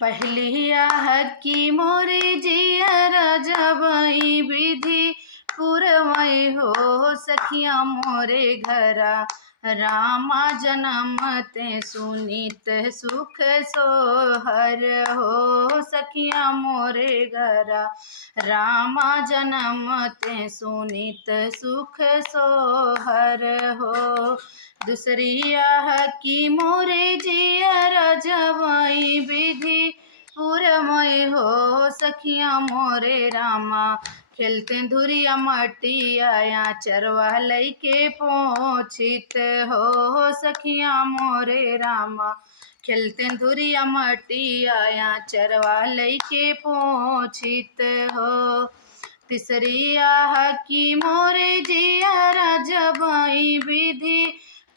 पहली आहट की मोरे जिया जबई विधि पुरवै हो सखिया मोरे घरा रामा जन्म ते सुनीत सुख सोहर हो सखिया मोरे घरा रामा जन्म ते सुनीत सुख सोहर हो। दूसरी आह की मोरे जिया जबई विधि पुरमय हो सखिया मोरे रामा खेलते धुरिया मटिया या चरवा लई के पोछित हो सखिया मोरे रामा खेलते धुरिया मटिया या चरवा लई के पोछित हो। तीसरी आह की मोरे जिया जबई विधि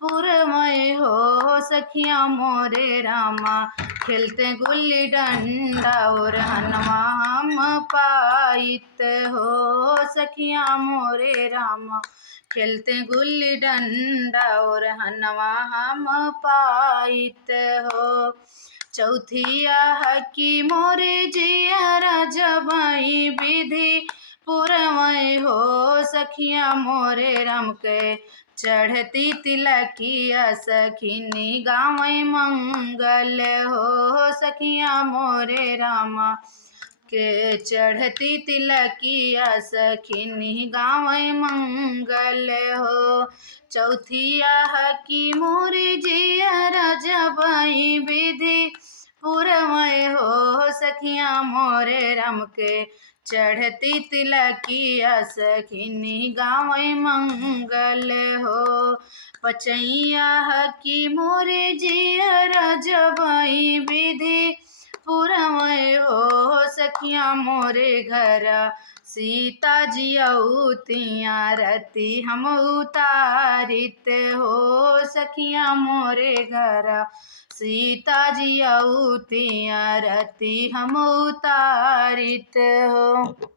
पुरमय हो सखिया मोरे रामा खेलते गुल्ली डंडा और हनवा हम पाइत हो सखिया मोरे रामा खेलते गुल्ली डंडा और हनवा हम पाइत हो। चौथी आह की मोरे जिया जबई विधि पुरवै हो सखिया मोरे राम के चढ़ती तिलकिया सखिनी गावै मंगल हो सखिया मोरे रामा के चढ़ती तिलकिया सखिनी गावै मंगल हो। चौथी आह की मोरे जिया जबई विधि पुरवै हो सखिया मोरे राम के चढ़ती तिलकिया सखिनी गावै मंगल हो। पचैया की मोरे जिया जबई विधि पुरवै हो सखिया मोरे घरा सीता जी औतिया रति हम उतारित हो सखिया मोरे घरा सीता जी औतिया रति हम उतारित हो।